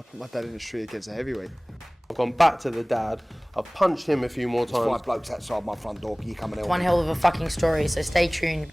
I put my dad in the street against a heavyweight. I've gone back to the dad. I've punched him a few more There's times. 5 blokes outside my front door. Can you come and help One me? hell of a fucking story, so stay tuned.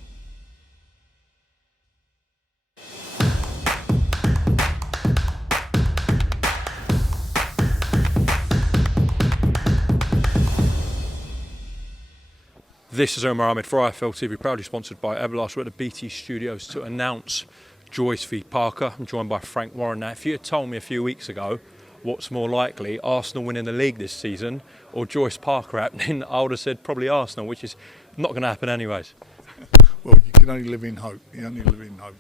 This is Omar Ahmed for IFL TV, proudly sponsored by Everlast. We're at the BT Studios to announce Joyce v Parker. I'm joined by Frank Warren. Now, if you had told me a few weeks ago what's more likely, Arsenal winning the league this season or Joyce Parker happening, I would have said probably Arsenal, which is not going to happen anyways. Well, you can only live in hope. You only live in hope.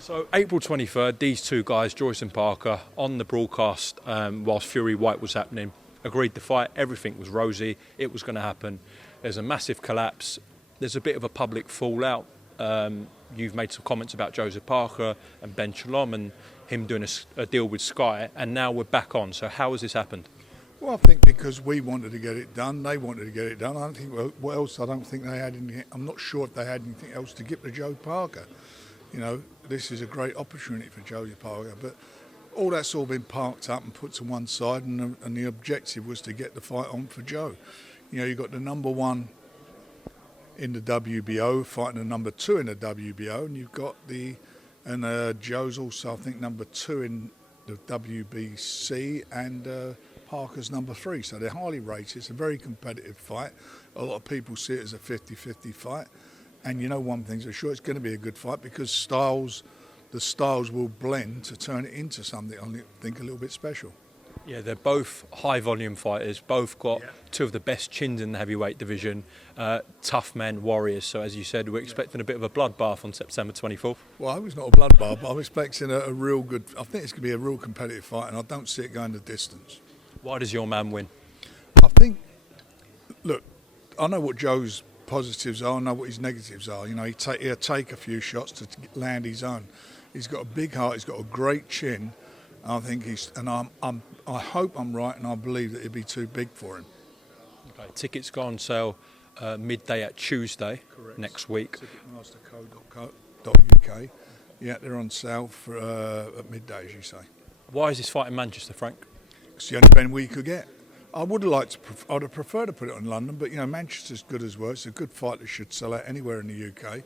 So April 23rd, these two guys, Joyce and Parker, on the broadcast whilst Fury White was happening, agreed the fight. Everything was rosy. It was going to happen. There's a massive collapse. There's a bit of a public fallout. You've made some comments about Joseph Parker and Ben Shalom and him doing a deal with Sky, and now we're back on. So how has this happened? Well, I think because we wanted to get it done, they wanted to get it done. I don't think what else. I don't think they had anything. I'm not sure if they had anything else to give to Joe Parker. You know, this is a great opportunity for Joe Parker, but all that's all been parked up and put to one side, and the objective was to get the fight on for Joe. You know, you've got the number one in the WBO fighting the number 2 in the WBO, and you've got Joe's also, I think, number 2 in the WBC, and Parker's number 3. So they're highly rated. It's a very competitive fight. A lot of people see it as a 50-50 fight. And you know one thing's for sure, it's going to be a good fight because the styles will blend to turn it into something, I think, a little bit special. Yeah, they're both high-volume fighters, both got two of the best chins in the heavyweight division, tough men, warriors. So, as you said, we're expecting a bit of a bloodbath on September 24th. Well, I hope it's not a bloodbath, but I'm expecting a real good... I think it's going to be a real competitive fight, and I don't see it going the distance. Why does your man win? I think... Look, I know what Joe's positives are, I know what his negatives are. You know, he'll take a few shots to land his own. He's got a big heart, he's got a great chin. I think I hope I'm right, and I believe that it'd be too big for him. Okay. Tickets go on sale midday at Tuesday. Correct. Next week. Ticketmaster.co.uk. Yeah, they're on sale for at midday, as you say. Why is this fight in Manchester, Frank? It's the only venue we could get. I would have liked to. I'd have preferred to put it in London, but you know, Manchester's good as well. It's a good fight that should sell out anywhere in the UK.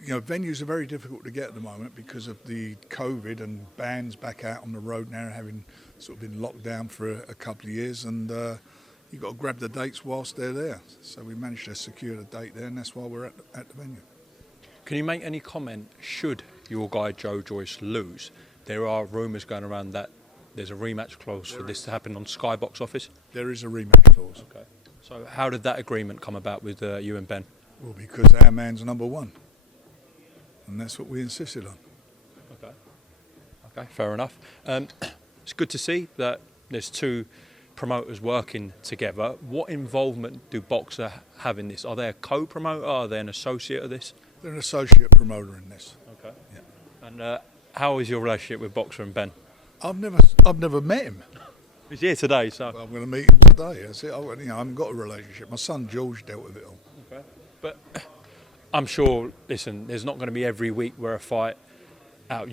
You know, venues are very difficult to get at the moment because of the COVID and bands back out on the road now, having sort of been locked down for a couple of years, and you've got to grab the dates whilst they're there. So we managed to secure the date there, and that's why we're at the venue. Can you make any comment, should your guy Joe Joyce lose? There are rumours going around that there's a rematch clause for this to happen on Sky Box Office. There is a rematch clause. Okay. So how did that agreement come about with you and Ben? Well, because our man's number 1. And that's what we insisted on. Okay, fair enough. It's good to see that there's two promoters working together. What involvement do Boxer have in this? Are they a co-promoter? Are they an associate of this? They're an associate promoter in this. Okay. Yeah. And how is your relationship with Boxer and Ben? I've never met him. He's here today, so... Well, I'm going to meet him today. That's it. I haven't got a relationship. My son George dealt with it all. Okay. But I'm sure, listen, there's not going to be every week where a fight out of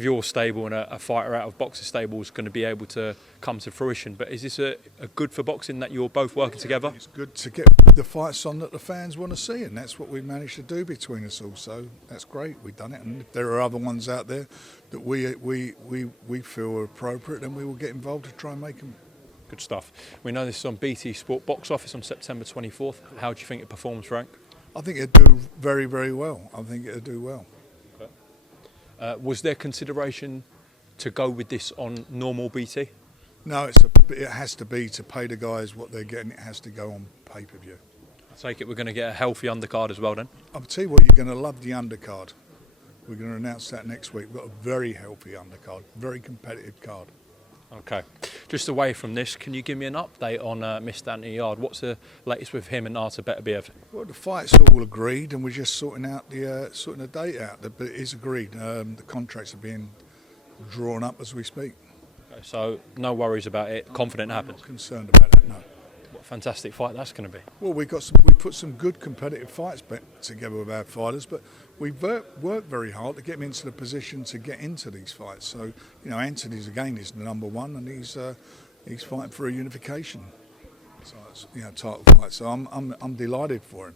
your stable and a fighter out of Boxer's stable is going to be able to come to fruition. But is this a good for boxing that you're both working together? It's good to get the fights on that the fans want to see, and that's what we've managed to do between us all. So that's great. We've done it, and if there are other ones out there that we feel are appropriate, then we will get involved to try and make them. Good stuff. We know this is on BT Sport Box Office on September 24th. How do you think it performs, Frank? I think it'll do very, very well. I think it'll do well. Okay. Was there consideration to go with this on normal BT? No, it has to be to pay the guys what they're getting. It has to go on pay-per-view. I take it we're going to get a healthy undercard as well then? I'll tell you what, you're going to love the undercard. We're going to announce that next week. We've got a very healthy undercard, very competitive card. Okay. Just away from this, can you give me an update on Mr. Anthony Yard? What's the latest with him and Artur Beterbiev? Well, the fight's all agreed, and we're just sorting the date out. But it is agreed. The contracts are being drawn up as we speak. Okay, so no worries about it. Confident it happens. I'm not concerned about that. No. a fantastic fight that's going to be. Well, we put some good competitive fights together with our fighters, but we've worked very hard to get them into the position to get into these fights. So, Anthony's again is the number one, and he's fighting for a unification, title fight. So I'm delighted for him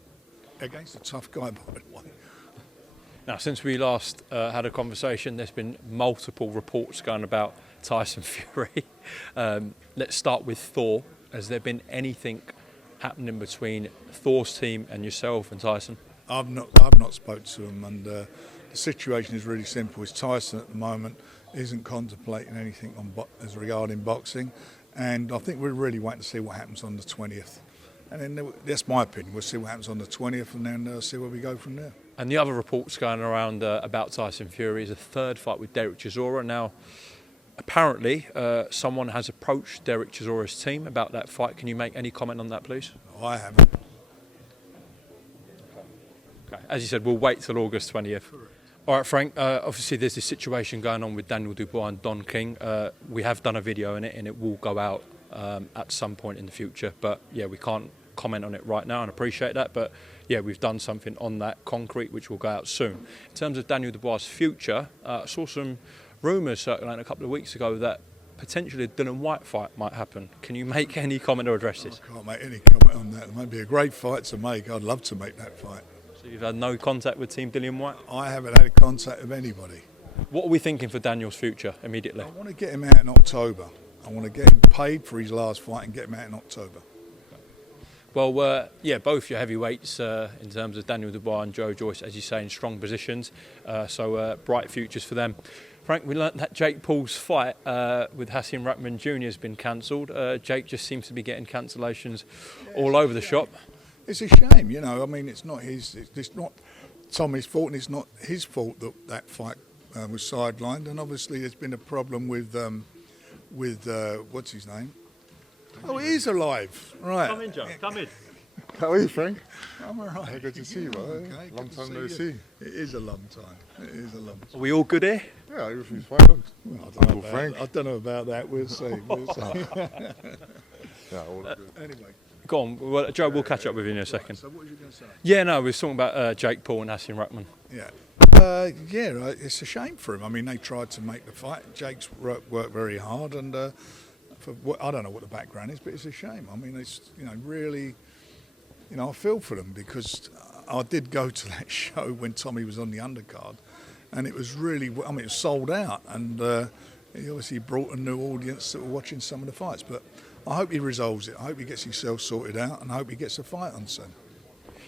against a tough guy, by the way. Now, since we last had a conversation, there's been multiple reports going about Tyson Fury. Let's start with Thor. Has there been anything happening between Thor's team and yourself and Tyson? I've not spoke to him, and the situation is really simple. Is Tyson at the moment isn't contemplating anything as regarding boxing, and I think we're really waiting to see what happens on the 20th. And then that's my opinion. We'll see what happens on the 20th, and then see where we go from there. And the other reports going around about Tyson Fury is a third fight with Derek Chisora. Now, apparently, someone has approached Derek Chisora's team about that fight. Can you make any comment on that, please? I haven't. Okay. As you said, we'll wait till August 20th. Correct. All right, Frank, obviously there's this situation going on with Daniel Dubois and Don King. We have done a video in it, and it will go out at some point in the future. But, yeah, we can't comment on it right now, and appreciate that. But, yeah, we've done something on that concrete, which will go out soon. In terms of Daniel Dubois' future, I saw some rumours circulating a couple of weeks ago that potentially a Dillian Whyte fight might happen. Can you make any comment or address this? I can't make any comment on that. It might be a great fight to make. I'd love to make that fight. So you've had no contact with Team Dillian Whyte? I haven't had contact with anybody. What are we thinking for Daniel's future immediately? I want to get him out in October. I want to get him paid for his last fight and get him out in October. Well, yeah, both your heavyweights in terms of Daniel Dubois and Joe Joyce, as you say, in strong positions. So bright futures for them. Frank, we learnt that Jake Paul's fight with Hasim Rahman Jr. has been cancelled. Jake just seems to be getting cancellations all over the shop. It's a shame, I mean, it's not Tommy's fault, and it's not his fault that fight was sidelined. And obviously, there's been a problem with what's his name? Oh, he's alive. Right. Come in, Joe. Come in. How are you, Frank? I'm all right. Good to see you, brother. Okay, Long time no you. see. It is a long time. It is a long time. Are we all good here? Yeah, everything's fine. Well, Frank. I don't know about that. We'll see. Yeah, all good. Anyway. Go on. Well, Joe, we'll catch up with you in a second. So what was you going to say? Yeah, no, we were talking about Jake Paul and Hasim Rahman. Yeah. It's a shame for him. I mean, they tried to make the fight. Jake's worked very hard, and I don't know what the background is, but it's a shame. I mean, it's really, I feel for them, because I did go to that show when Tommy was on the undercard, and it was really, it was sold out, and he obviously brought a new audience that were watching some of the fights. But I hope he resolves it. I hope he gets himself sorted out, and I hope he gets a fight on soon.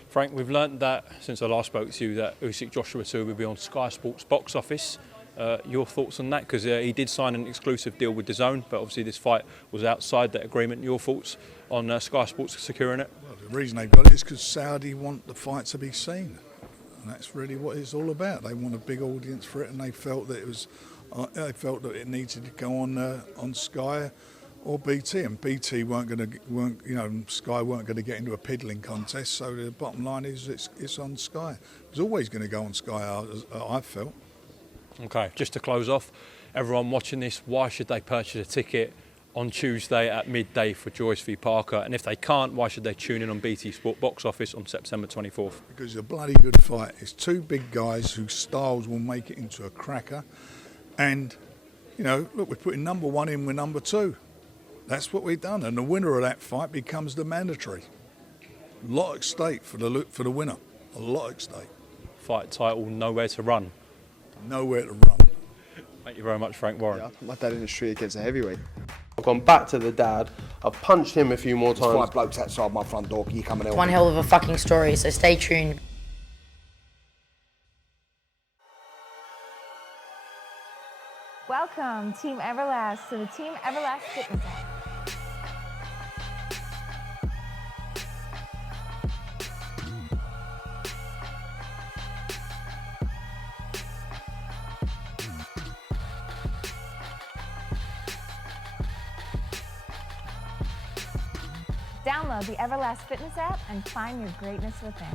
Frank, we've learnt that since I last spoke to you that Usyk Joshua 2 will be on Sky Sports box office. Your thoughts on that? Because he did sign an exclusive deal with DAZN, but obviously this fight was outside that agreement. Your thoughts on Sky Sports securing it? Well, the reason they've got it is because Saudi want the fight to be seen, and that's really what it's all about. They want a big audience for it, and they felt that it needed to go on Sky or BT, and BT Sky weren't going to get into a piddling contest. So the bottom line is it's on Sky. It's always going to go on Sky. I felt. Okay, just to close off, everyone watching this, why should they purchase a ticket on Tuesday at midday for Joyce v Parker? And if they can't, why should they tune in on BT Sport box office on September 24th? Because it's a bloody good fight. It's two big guys whose styles will make it into a cracker. And, look, we're putting number one in with number two. That's what we've done. And the winner of that fight becomes the mandatory. A lot at stake for the winner. A lot at stake. Fight title, nowhere to run. Nowhere to run. Thank you very much, Frank Warren. Yeah, I put my dad in the street against a heavyweight. I've gone back to the dad. I've punched him a few more There's times. 5 blokes outside my front door. Can you come and help One me? hell of a fucking story, so stay tuned. Welcome, Team Everlast, to the Team Everlast Fitness app. Download the Everlast Fitness app and find your greatness within.